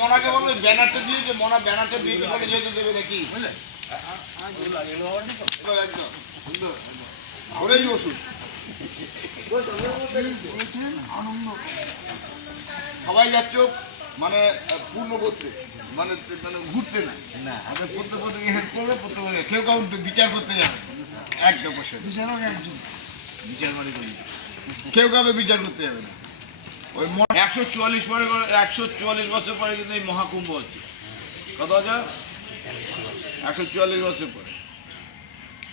মনাকে বললো ব্যানারটা দিয়ে যে মনা ব্যানারটা বিক্রি করে যেহেতু দেবে নাকি বুঝলে একদম সুন্দর ঘরেই ওষুধ আনন্দ সবাই যাচ্ছ মানে পূর্ণ করতে মানে মানে ঘুরতে না আমাদের প্রত্যেক হেল্প করবে প্রত্যেক কেউ কাউ বিচার করতে যাবে একদম বসে বিচারক একজন বিচার মানে কেউ কাউকে বিচার করতে যাবে না ওই 144 পরে 144 বছর পরে কিন্তু এই মহাকুম্ভ হচ্ছে কত হাজার 144 বছর পরে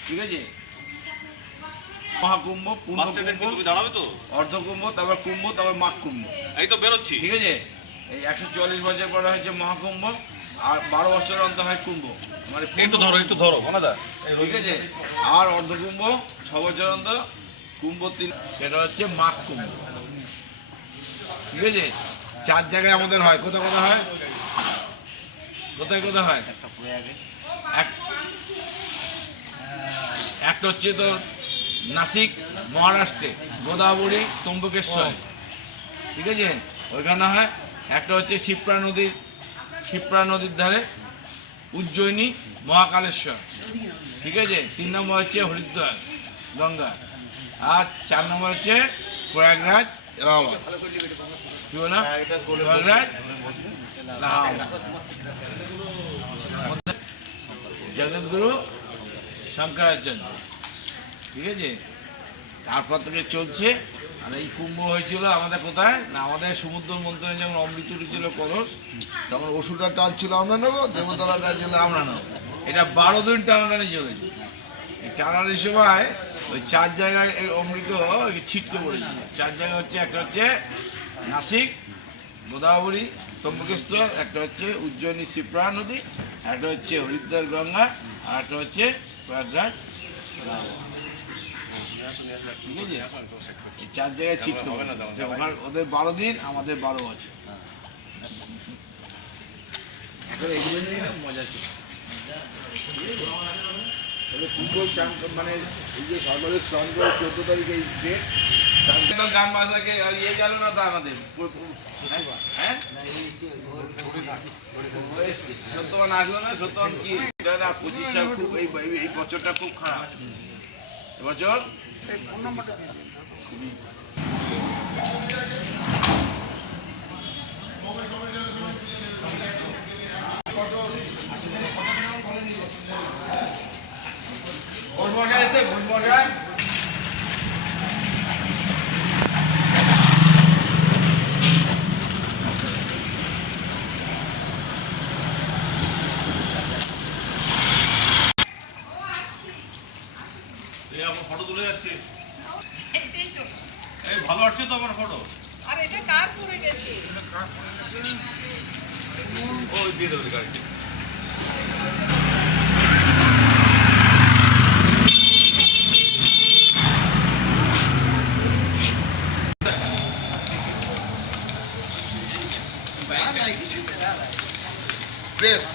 ঠিক আছে মহাকুম্ভ পূর্ণকুম্ভ দাঁড়াবে তো অর্ধকুম্ভ তারপর কুম্ভ তারপর মাঘ কুম্ভ এই তো বেরোচ্ছি ঠিক আছে এই 144 বছর পরে হচ্ছে মহাকুম্ভ আর 12 বছর অন্তর হয় কুম্ভ মানে একটু ধরো মনাদা ঠিক আছে আর অর্ধকুম্ভ 6 বছর অন্তর কুম্ভ 3 সেটা হচ্ছে মাঘ কুম্ভ ঠিক আছে 4 জায়গায় আমাদের হয় কোথায় কোথায় হয় কোথায় হয় একটা হচ্ছে তো নাসিক মহারাষ্ট্রে গোদাবরী ত্রম্বকেশ্বর ঠিক আছে ওইখানে হয় একটা হচ্ছে ক্ষিপ্রা নদীর ধারে উজ্জয়িনী মহাকালেশ্বর ঠিক আছে 3 নম্বর হচ্ছে হরিদ্বার গঙ্গা আর 4 নম্বর হচ্ছে প্রয়াগরাজ এলাহাবাদ কি বলো প্রয়াগরাজ জগৎগুরু শঙ্করাচার্য ঠিক আছে তারপর থেকে চলছে আর এই কুম্ভ হয়েছিল আমাদের কোথায় না আমাদের সমুদ্র মন্থনে যখন অমৃত উঠেছিল কলস তখন ওষুধটা টানছিল আমরা নেবো দেবতলা টানছিল আমরা নেবো এটা 12 দিন টানাটানি চলেছে এই টানার সময় ওই 4 জায়গায় অমৃত ছিটকে পড়েছিল 4 জায়গা হচ্ছে একটা হচ্ছে নাসিক গোদাবরী ত্রম্বকেশ্বর একটা হচ্ছে উজ্জয়িনী ক্ষিপ্রা নদী একটা হচ্ছে হরিদ্বার গঙ্গা আর একটা হচ্ছে প্রয়াগরাজ ঠিক আছে এই 4 জায়গায় ছিটকে হবে না ওদের 12 দিন আমাদের 12 বছর এখন এগুলো নিয়ে মজা ছিল মানে এই যে সর্বশেষ 14 তারিখে এই ডেট গান বাজনাকে ইয়ে গেল না তো আমাদের হ্যাঁ সত্যবান আসলো না সত্যবান কি 25 সাল খুব এই বছরটা খুব খারাপ এবছর ঘোষমশাই এসে ঘোষমশাই ফটো তুলে যাচ্ছে এই ভালো আসছে তো আমার ফটো আর এটা কার পড়ে গেছে ওই দিয়ে দেবে গাড়ি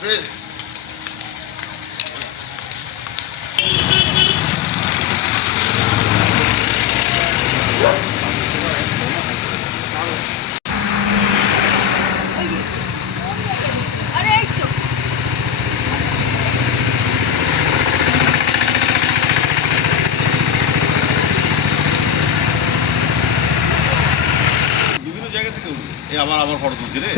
প্রেস বিভিন্ন জায়গা থেকে এই আবার ফটো তুলছি রে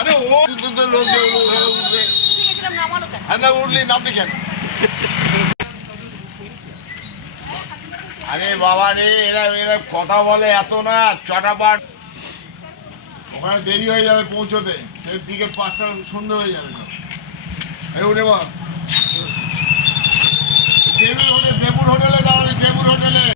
আরে ও লোক উঠলি নামলি কেন আরে বাবা রে এরা কথা বলে এত না চটাপাট ওখানে দেরি হয়ে যাবে পৌঁছতে বিকেল 5টা সন্ধ্যে হয়ে যাবে এই উঠে বল দেবুর হোটেলে দাঁড়াবি দেবুর হোটেলে